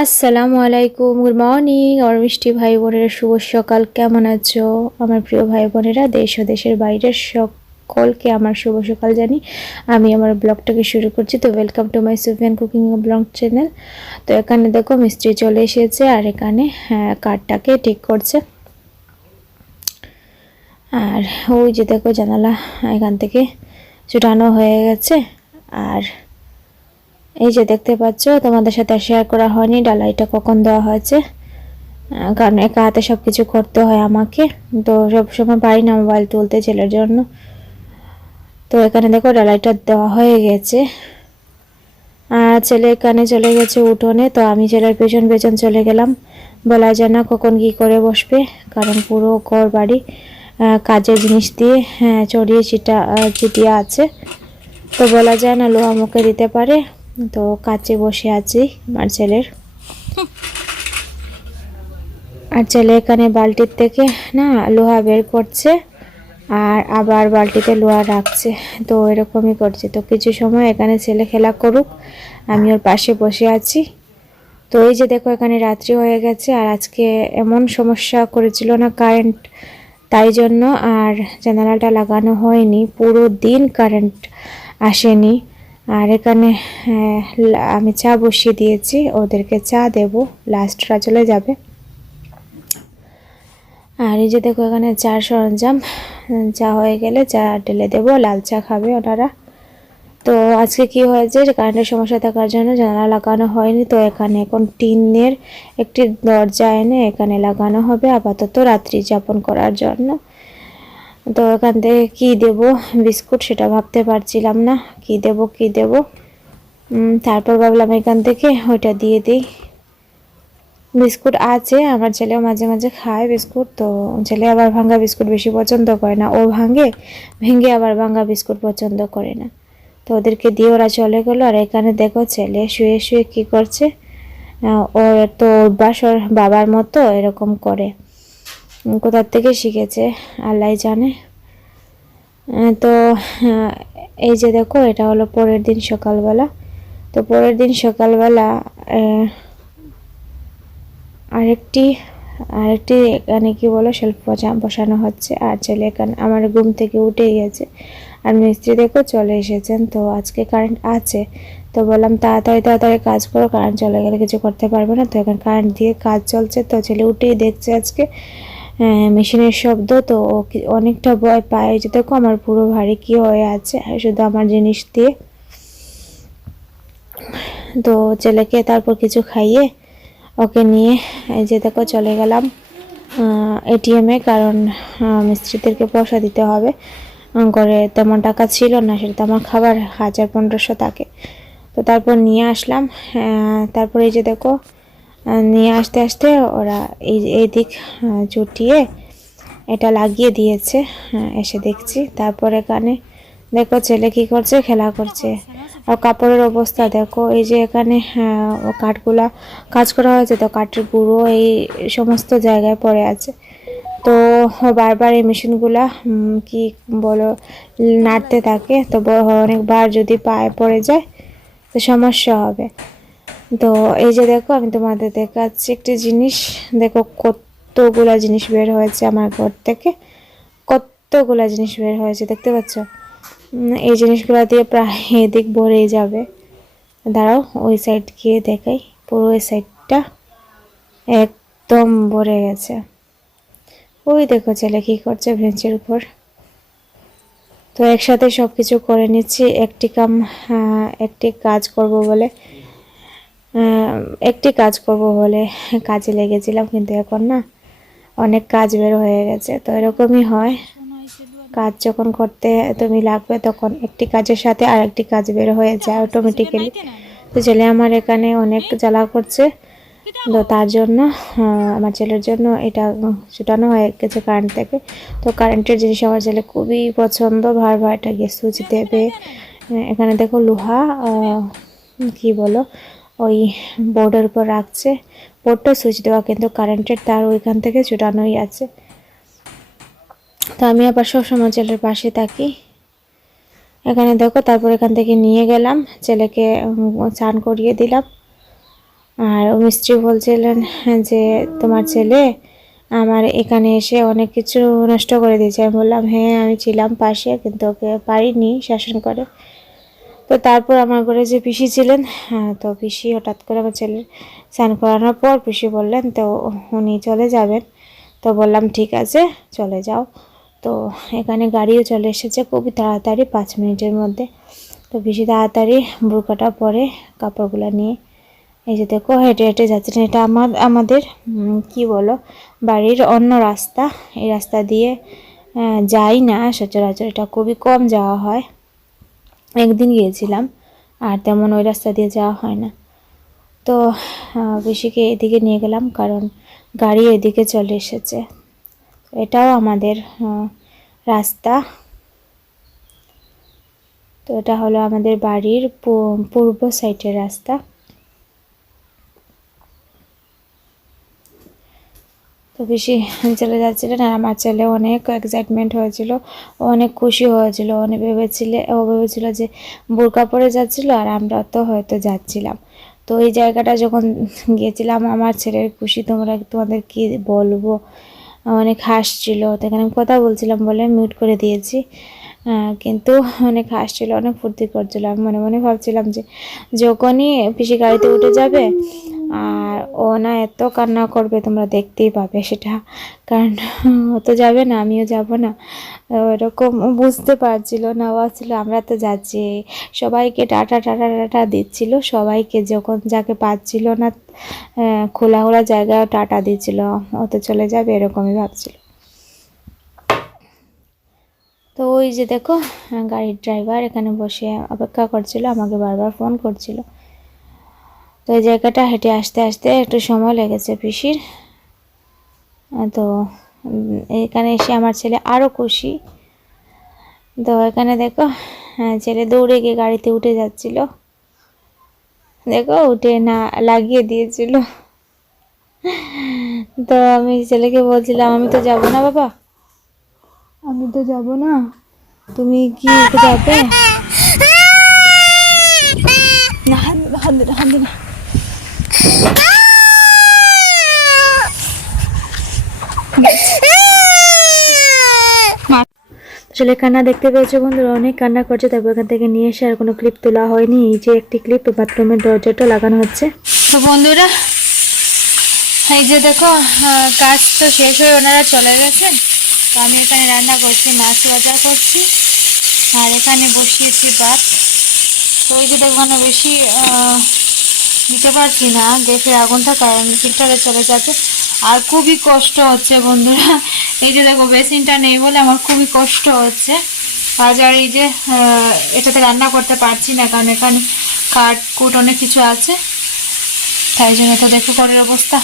আসসালামু আলাইকুম good morning আমার মিষ্টি ভাই বোনেরা শুভ সকাল কেমন আছো? আমার প্রিয় ভাই বোনেরা দেশ ও দেশের বাইরের সকলকে আমার শুভ সকাল জানি। আমি আমার ব্লগটাকে শুরু করছি তো welcome to my Sufiyan cooking blog channel তো এখানে দেখো মিস্ত্রি চলে এসেছে আর এখানে হ্যাঁ, কাঠটাকে ঠিক করছে। আর ওই যে দেখো জানালা এখান থেকে চুটানো হয়ে গেছে। আর এই যে দেখতে পাচ্ছ তোমাদের সাথে শেয়ার করা হয়নি ডালাইটা কখন দেওয়া হয়েছে? কারণ একা হাতে সব কিছু করতে হয় আমাকে। তো সবসময় পারি না মোবাইল তুলতে ছেলের জন্য। তো এখানে দেখো ডালাইটা দেওয়া হয়ে গেছে। আর ছেলে এখানে চলে গেছে উঠোনে তো আমি ছেলের পেছন পেছন চলে গেলাম। বলা যায় না কখন কি করে বসবে কারণ পুরো ঘর বাড়ি কাজের জিনিস দিয়ে হ্যাঁ, চড়িয়ে চিটা চিটিয়ে আছে। তো বলা যায় না লোহা মুখে দিতে পারে। তো কাছে বসে আছি আমার ছেলের। আর ছেলে এখানে বালতির থেকে না লোহা বের করছে আর আবার বালতিতে লোহা রাখছে। তো এরকমই করছে। তো কিছু সময় এখানে ছেলে খেলা করুক, আমি ওর পাশে বসে আছি। তো এই যে দেখো এখানে রাত্রি হয়ে গেছে আর আজকে এমন সমস্যা করেছিল না কারেন্ট তাই জন্য আর জানালাটা লাগানো হয়নি। পুরো দিন কারেন্ট আসেনি। আর এখানে আমি চা বসিয়ে দিয়েছি। ওদেরকে চা দেব। লাস্টরা চলে যাবে। আর এই যে দেখো, এখানে চার সরঞ্জাম চা হয়ে গেলে চা ঢেলে দেবো। লাল চা খাবে ওনারা। তো আজকে কি হয়েছে? কারেন্টের সমস্যা থাকার জন্য জানালা লাগানো হয়নি। তো এখানে এখন টিনের একটি দরজা এনে এখানে লাগানো হবে আপাতত রাত্রি যাপন করার জন্য। তো এখান থেকে কী দেব? বিস্কুট, সেটা ভাবতে পারছিলাম না। কি দেব কি দেব? তারপর ভাবলাম এখান থেকে ওইটা দিয়ে দিই। বিস্কুট আছে, আমার ছেলেও মাঝে মাঝে খায় বিস্কুট, তো ছেলে আবার ভাঙ্গা বিস্কুট বেশি পছন্দ করে না। ও ভাঙে ভেঙে আবার ভাঙ্গা বিস্কুট পছন্দ করে না। তো ওদেরকে দিয়ে ওরা চলে গেলো, আর এখানে দেখো ছেলে শুয়ে শুয়ে কি করছে। ওর তো অভ্যাস, ওর বাবার মতো এরকম করে। কোথার থেকে শিখেছে আল্লাহ জানে। তো এই যে দেখো, এটা হলো পরের দিন সকালবেলা। তো পরের দিন সকালবেলা আরেকটি আরেকটি এখানে কি বলো শেল্ফ বসানো হচ্ছে। আর ছেলে এখানে, আমার ঘুম থেকে উঠে গেছে আর মিস্ত্রি দেখো চলে এসেছেন। তো আজকে কারেন্ট আছে। তো বললাম, তাড়াতাড়ি তাড়াতাড়ি কাজ করো কারেন্ট চলে গেলে কিছু করতে পারবে না। তো এখন কারেন্ট দিয়ে কাজ চলছে। তো ছেলে উঠেই দেখছে আজকে। মেশিনের শব্দ তো, ও অনেকটা ভয় পায় যে, দেখো আমার পুরো ভারী কি হয়ে আছে শুধু আমার জিনিস দিয়ে। তো ছেলেকে তারপর কিছু খাইয়ে ওকে নিয়ে, এই যে দেখো চলে গেলাম এটিএমে কারণ মিস্ত্রিদেরকে পয়সা দিতে হবে। ঘরে তেমন টাকা ছিল না, সেটা তো আমার খাবার, হাজার পনেরোশো থাকে। তো তারপর নিয়ে আসলাম তারপর এই যে দেখো নিয়ে আসতে আসতে ওরা এই এই দিক চুটিয়ে এটা লাগিয়ে দিয়েছে। হ্যাঁ, এসে দেখছি। তারপর এখানে দেখো ছেলে কি করছে খেলা করছে। আর কাপড়ের অবস্থা দেখো এই যে এখানে কাঠগুলা কাজ করা হয়েছে তো কাঠের গুঁড়ো এই সমস্ত জায়গায় পড়ে আছে। তো বারবার এই মেশিনগুলা কি বলো নাড়তে থাকে। তো অনেকবার যদি পায়ে পড়ে যায় তো সমস্যা হবে। তো এই যে দেখো, আমি তোমাদের দেখাচ্ছি একটি জিনিস। দেখো কতগুলা জিনিস বের হয়েছে আমার ঘর থেকে। কতগুলা জিনিস বের হয়েছে, দেখতে পাচ্ছ? এই জিনিসগুলো দিয়ে প্রায় এদিক ভরেই যাবে। দাঁড়াও, ওই সাইড গিয়ে দেখাই। পুরো ওই সাইডটা একদম ভরে গেছে। ওই দেখো ছেলে কি করছে বেঞ্চের উপর। তো একসাথে সব কিছু করে নিচ্ছি। একটি কাম একটি কাজ করব বলে। একটি কাজ করব বলে কাজে লেগেছিলাম, কিন্তু এখন না অনেক কাজ বের হয়ে গেছে। তো এরকমই হয়। কাজ যখন করতে তুমি লাগবে, তখন একটি কাজের সাথে আর একটি কাজ বের হয়ে যায় অটোমেটিক্যালি তো ছেলে আমার এখানে অনেক জ্বালা করছে। তো তার জন্য আমার ছেলের জন্য এটা ছুটানো হয়ে গেছে কারেন্ট থেকে। তো কারেন্টের জিনিস আমার ছেলে খুবই পছন্দ। ভার এটা গিয়ে সুইচ দেবে। এখানে দেখো লোহা কি বলো? ওই বোর্ডের উপর রাখছে। বোর্ডটা সুইচ দেওয়া, কিন্তু কারেন্টের তার ওইখান থেকে ছুটানোই আছে। তো আমি আবার সবসময় ছেলের পাশে থাকি। এখানে দেখো, তারপর এখান থেকে নিয়ে গেলাম। ছেলেকে চান করিয়ে দিলাম। আর মিস্ত্রি বলছিলেন যে, তোমার ছেলে আমার এখানে এসে অনেক কিছু নষ্ট করে দিয়েছে। আমি বললাম হ্যাঁ আমি ছিলাম পাশে, কিন্তু ওকে পারিনি শাসন করে। তো তারপর আমার ঘরে যে পিসি ছিলেন হ্যাঁ, তো পিসি হঠাৎ করে আমার ছেলের স্নান করানোর পর পিসি বললেন তো উনি চলে যাবেন। তো বললাম ঠিক আছে চলে যাও। তো এখানে গাড়িও চলে এসেছে খুবই তাড়াতাড়ি পাঁচ মিনিটের মধ্যে। তো বেশি তাড়াতাড়ি বুড়কাটা পরে কাপড়গুলো নিয়ে এই যে দেখো হেঁটে হেঁটে যাচ্ছেন। এটা আমার আমাদের কি বলো বাড়ির অন্য রাস্তা। এই রাস্তা দিয়ে যাই না সচরাচর এটা খুবই কম যাওয়া হয়। একদিন গিয়েছিলাম, আর তেমন ওই রাস্তা দিয়ে যাওয়া হয় না। তো বেশিকে এদিকে নিয়ে গেলাম, কারণ গাড়ি এদিকে চলে এসেছে। এটাও আমাদের রাস্তা। তো এটা হলো আমাদের বাড়ির পূর্ব সাইডের রাস্তা। তো বেশি চলে যাচ্ছিলেন আর আমার ছেলে অনেক এক্সাইটমেন্ট হয়েছিল, ও অনেক খুশি হয়েছিল অনেক ভেবেছিলে, ও ভেবেছিল যে বোরকা পরে যাচ্ছিল আর আমরা তো হয়তো যাচ্ছিলাম। তো এই জায়গাটা যখন গিয়েছিলাম, আমার ছেলের খুশি তোমরা তোমাদের কি বলব? অনেক হাসছিল, তো এখানে আমি কথা বলছিলাম বলে মিউট করে দিয়েছি। কিন্তু অনেক হাসছিল, অনেক ফুর্তি করছিল। আমি মনে মনে ভাবছিলাম যে যখনই পিসি গাড়িতে উঠে যাবে আর ও না এত কান্না করবে, তোমরা দেখতেই পাবে সেটা। কারণ ও তো যাবে না, আমিও যাব না। এরকম বুঝতে পারছিল না ছিল আমরা তো যাচ্ছি। সবাইকে টাটা টাটা টাটা দিচ্ছিল। সবাইকে যখন যাকে পাচ্ছিল না খোলা খোলা জায়গায় টাটা দিচ্ছিল। ও তো চলে যাবে এরকমই ভাবছিল। তো ওই যে দেখো, গাড়ির ড্রাইভার এখানে বসে অপেক্ষা করছিল, আমাকে বারবার ফোন করছিল। তো এই জায়গাটা হেঁটে আসতে আসতে একটু সময় লেগেছে পিসির। তো এখানে এসে আমার ছেলে আরও খুশি। তো এখানে দেখো ছেলে দৌড়ে গিয়ে গাড়িতে উঠে যাচ্ছিল। দেখো, উঠে না, লাগিয়ে দিয়েছিল। তো আমি ছেলেকে বলছিলাম, আমি তো যাব না বাবা। আমি তো যাব না। তুমি কি যাবে? না, হাত দিবে। আসলে কান্না দেখতে পেয়েছ বন্ধুরা, অনেক কান্না করছে, তারপর এখান থেকে নিয়ে এসে আর কোনো ক্লিপ তোলা হয়নি। এই যে একটি ক্লিপ বাথরুমের দরজাটা লাগানো হচ্ছে। তো বন্ধুরা, এই যে দেখো কাজ তো শেষ হয়ে ওনারা চলে গেছেন। তো আমি এখানে রান্না করছি, মাছ ভাজা করছি, আর এখানে বসিয়েছি ভাত। তো ওই যে দেখো না বেশি দিতে পারছি না গ্যাসের আগুনটা কারণ ফিল্টারে চলে যাচ্ছে। আর খুবই কষ্ট হচ্ছে বন্ধুরা। এই যে দেখো, বেসিনটা নেই বলে আমার খুবই কষ্ট হচ্ছে। আজ আর এই যে এটাতে রান্না করতে পারছি না, কারণ এখানে কাঠ কুট অনেক কিছু আছে। তাই জন্য তো দেখো পরের অবস্থা।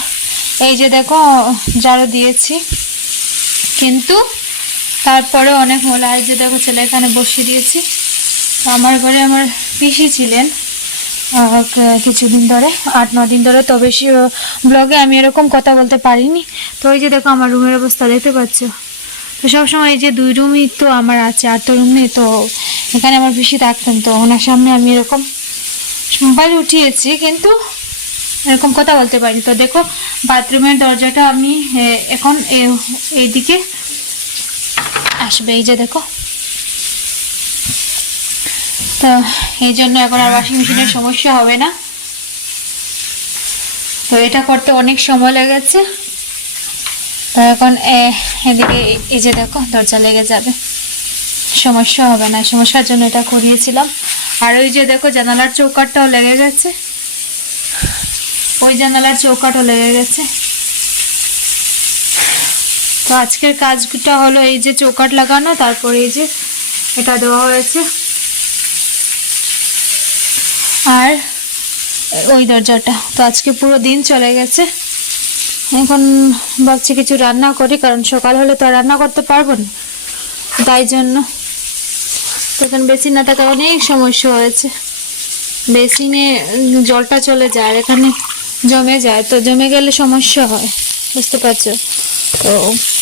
এই যে দেখো জারো দিয়েছি। কিন্তু তারপরে অনেক মলা এই যে দেখো, ছেলে এখানে বসিয়ে দিয়েছি। আমার ঘরে আমার পিসি ছিলেন। কিছুদিন ধরে, আট, ন দিন ধরে। তো বেশি ব্লগে আমি এরকম কথা বলতে পারিনি। তো ওই যে দেখো আমার রুমের অবস্থা দেখতে পাচ্ছ। তো সবসময় এই যে দুই রুমই তো আমার আছে আর তো রুম নেই, তো এখানে আমার বেশি থাকতেন, তো ওনার সামনে আমি এরকম মোবাইল উঠিয়েছি, কিন্তু এরকম কথা বলতে পারি তো দেখো, বাথরুমের দরজাটা আমি এখন এ- এইদিকে আসবে। এই যে দেখো তো এই জন্য এখন আর ওয়াশিং মেশিনের সমস্যা হবে না। তো এটা করতে অনেক সময় লেগেছে। তো এখন এদিকে এই যে দেখো, দরজা লেগে যাবে। সমস্যা হবে না সমস্যার জন্য এটা করিয়েছিলাম। আর ওই যে দেখো, জানালার চৌকাটটাও লেগে গেছে। ওই জানালার চৌকাটও লেগে গেছে। তো আজকের কাজটা হলো এই যে চৌকাট লাগানো, তারপরে এই যে এটা দেওয়া হয়েছে। আর ওই দরজাটা। তো আজকে পুরো দিন চলে গেছে। এখন ভাবছি কিছু রান্না করি, কারণ সকাল হলে তো রান্না করতে পারব না। তাই জন্য তখন বেসিন না থাকার অনেক সমস্যা হয়েছে। বেসিনে জলটা চলে যায়, আর এখানে জমে যায়। তো জমে গেলে সমস্যা হয়, বুঝতে পারছ? তো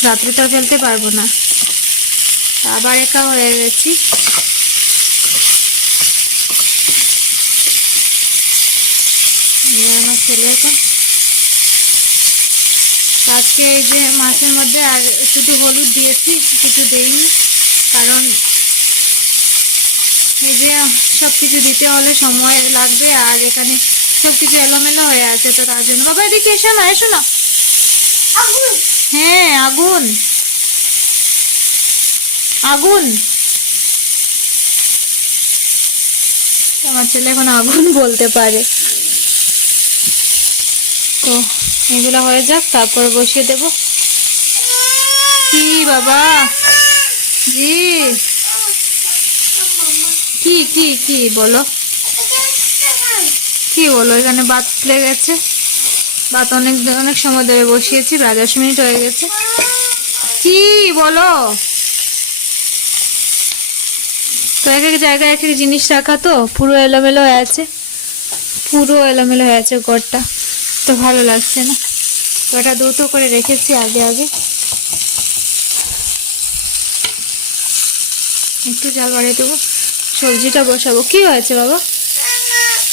রাত্রিটা ফেলতে পারব না। আবার একা হয়ে গেছি আমার ছেলে এখন আজকে এই যে মাছের মধ্যে আর শুধু হলুদ দিয়েছি কিছু দেইনি। কারণ এই যে সব কিছু দিতে হলে সময় লাগবে আর এখানে সব কিছু এলোমেলো হয়ে আছে তো তার জন্য। বাবা এদিকে এসো না এসো না। হ্যাঁ আগুন। আগুন। আমার ছেলে এখন আগুন বলতে পারে। তো এগুলো হয়ে যাক, তারপর বসিয়ে দেব। কি বাবা? জি। কি কি কি বলো? কি বলো? এখানে বাত লেগেছে বাত অনেক অনেক সময় ধরে বসিয়েছি, প্রায় দশ মিনিট হয়ে গেছে। কি বলো? তো এক এক জায়গায় এক এক জিনিস রাখা তো, পুরো এলোমেলো হয়ে আছে। পুরো এলোমেলো হয়ে আছে ঘরটা। তো ভালো লাগছে না। তো এটা দ্রুত করে রেখেছি আগে আগে। একটু জাল বাড়িয়ে দেবো। সবজিটা বসাবো। কি হয়েছে বাবা?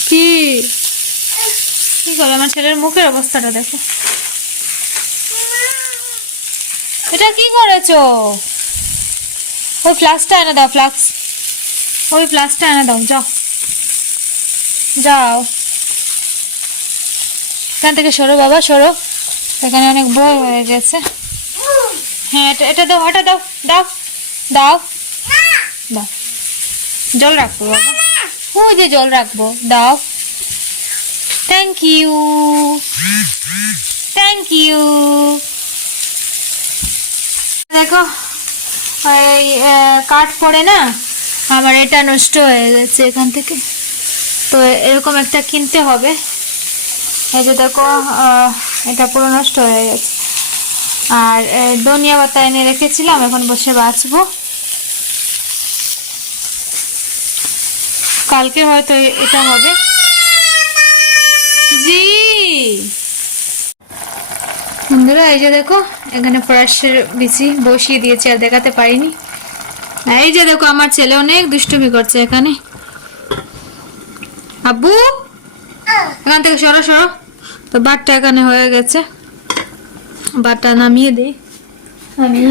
কি? কি করে আমার ছেলের মুখের অবস্থাটা দেখো। এটা কি করেছ? ওই ফ্লাক্সটা এনে দাও, ফ্লাক্স। ওই ফ্লাক্সটা এনে দাও, যাও। যাও। এখান থেকে সরো বাবা, সরো। এখানে অনেক বই হয়ে গেছে। হ্যাঁ এটা এটা দাও এটা দাও দাও দাও। দাও। জল রাখব বাবা। ওই যে জল রাখব, দাও। থ্যাংক ইউ থ্যাংক ইউ দেখো, এই কাঠ পড়ে না? আমার এটা নষ্ট হয়ে গেছে এখান থেকে। তো এরকম একটা কিনতে হবে। এই যে দেখো এটা পুরো নষ্ট হয়ে গেছে। আর ধনিয়া পাতা এনে রেখেছিলাম, এখন বসে বাঁচবো। কালকে হয়তো এটা হবে। জি! বন্ধুরা, এই যে দেখো, এখানে ফরাসের বিচি বসিয়ে দিয়েছি, আর দেখাতে পারিনি। এই যে দেখো, আমার ছেলে অনেক দুষ্টুমি করছে এখানে। আব্বু! এখান থেকে সরো সরো। তো বাটটা এখানে হয়ে গেছে। বাটটা নামিয়ে দিই। আমি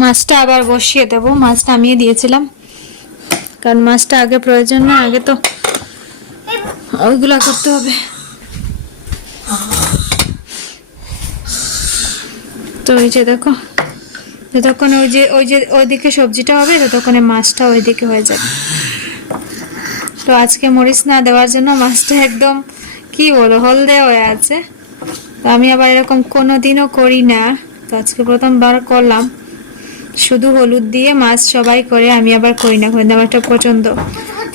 মাছটা আবার বসিয়ে দেবো। মাছ নামিয়ে দিয়েছিলাম। কারণ মাছটা আগে প্রয়োজন না, আগে তো ওইগুলা করতে হবে। তো ওই যে দেখো, যতক্ষণ ওই যে ওই যে, ওইদিকে সবজিটা হবে, ততক্ষণে মাছটা ওইদিকে হয়ে যাবে। তো আজকে মরিচ না দেওয়ার জন্য মাছটা একদম কি বলো হলদে হয়ে আছে। তো আমি আবার এরকম কোনো দিনও করি না। তো আজকে প্রথমবার করলাম। শুধু হলুদ দিয়ে মাছ সবাই করে, আমি আবার করি না কিন্তু আমার একটা পছন্দ।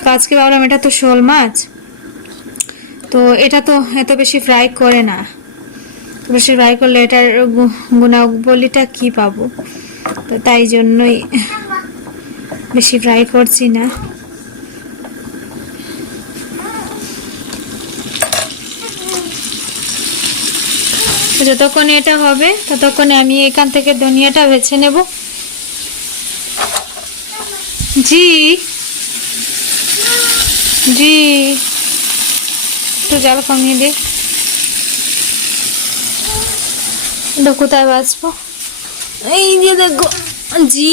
তো আজকে ভাবলাম, এটা তো শোল মাছ। তো এটা তো এত বেশি ফ্রাই করে না। বেশি ফ্রাই করলে এটার গুণাবলীটা কি পাবো? তো তাই জন্যই বেশি ফ্রাই করছি না। যতক্ষণে এটা হবে, ততক্ষণে আমি এখান থেকে ধনিয়াটা বেছে নেব। জি। জি। একটু জল কমিয়ে দে। এটা কোথায় বাঁচবো? এই যে দেখো, জি।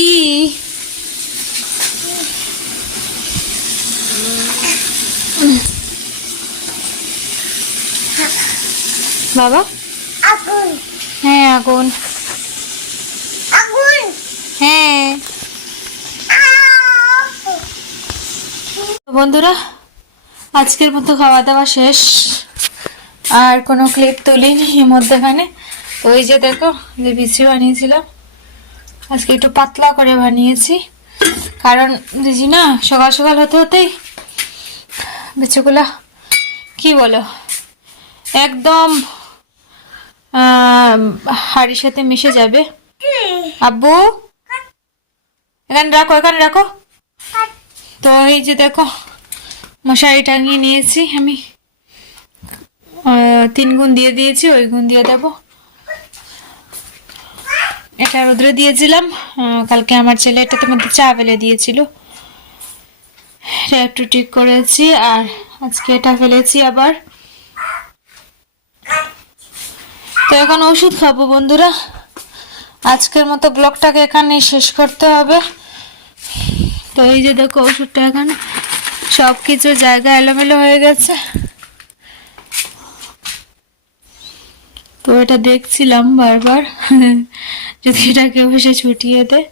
বাবা? হ্যাঁ আগুন। আগুন! হ্যাঁ। বন্ধুরা আজকের মতো খাওয়া দাওয়া শেষ। আর কোনো ক্লিপ তুলিনি মধ্যেখানে। তো ওই যে দেখো যে বিচি বানিয়েছিলাম। আজকে একটু পাতলা করে বানিয়েছি। কারণ দিদি না সকাল সকাল হতে হতেই বিচিগুলা কি বলো একদম হাড়ির সাথে মিশে যাবে। আব্বু? এখানে রাখো এখানে রাখো। তো এই যে দেখো, মশারি টাঙিয়ে নিয়েছি আমি। তিন গুণ দিয়ে দিয়েছি, ওই গুণ দিয়ে দেবো। এটা রোদ্রে দিয়েছিলাম। কালকে আমার ছেলে এটাতে মধ্যে চা ফেলে দিয়েছিল। এটা একটু ঠিক করেছি, আর আজকে এটা ফেলেছি আবার। তো এখন ওষুধ খাব বন্ধুরা। আজকের মতো ব্লগটাকে এখানে শেষ করতে হবে। তো এই যে দেখো ওষুধটা এখানে সব কিছু জায়গা এলোমেলো হয়ে গেছে। তো এটা দেখছিলাম বারবার, যদি এটা কেউ এসে ছুটিয়ে দেয়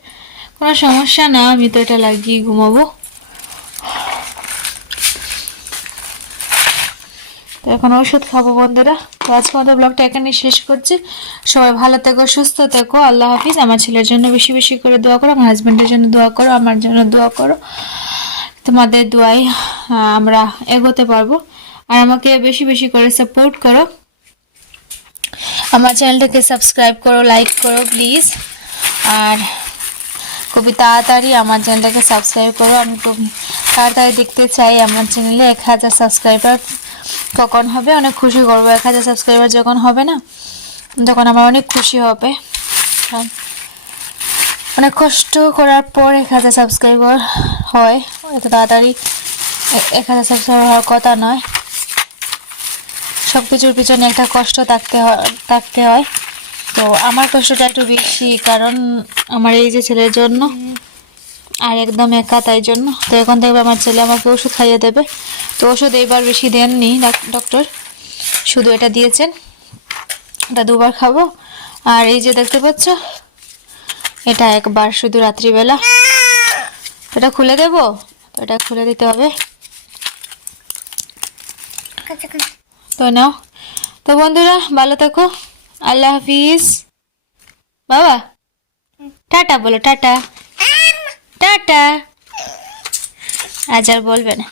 কোনো সমস্যা না, আমি তো এটা লাগিয়ে ঘুমাবো। তো এখন ওষুধ খাব বন্ধুরা। তো আজকে আমাদের ব্লগটা এখানে শেষ করছি। সবাই ভালো থেকো সুস্থ থেকো। আল্লাহ হাফিজ। আমার ছেলের জন্য বেশি বেশি করে দোয়া করো আমার হাজব্যান্ডের জন্য দোয়া করো আমার জন্য দোয়া করো। তোমাদের আহ, আমরা এগোতে পারব। আর আমাকে বেশি বেশি করে সাপোর্ট করো। আমার চ্যানেলটাকে সাবস্ক্রাইব করো লাইক করো প্লিজ আর খুবই তাড়াতাড়ি আমার চ্যানেলটাকে সাবস্ক্রাইব করো। আমি খুব তাড়াতাড়ি দেখতে চাই আমার চ্যানেলে এক হাজার সাবস্ক্রাইবার কখন হবে, অনেক খুশি করব। এক হাজার সাবস্ক্রাইবার যখন হবে না, তখন আমার অনেক খুশি হবে। অনেক কষ্ট করার পর এক হাজার সাবস্ক্রাইবার হয়। এত তাড়াতাড়ি এক হাজার সাবস্ক্রাইবার হওয়ার কথা নয়। সব কিছুর পিছনে একটা কষ্ট থাকতে হয় থাকতে হয়। তো আমার কষ্টটা একটু বেশি, কারণ আমার এই যে ছেলের জন্য আর একদম একা, তাই জন্য। তো এখন দেখবে আমার ছেলে আমাকে ওষুধ খাইয়ে দেবে। তো ওষুধ এইবার বেশি দেননি ডাক- ডক্টর শুধু এটা দিয়েছেন। এটা দুবার খাব। আর এই যে দেখতে পাচ্ছ, এটা একবার শুধু রাত্রিবেলা। এটা খুলে দেব? তো এটা খুলে দিতে হবে। তো নাও। তো বন্ধুরা, ভালো থাকো। আল্লাহ হাফিজ। বাবা। টাটা বলো, টাটা। টাটা। আজ আর বলবে না।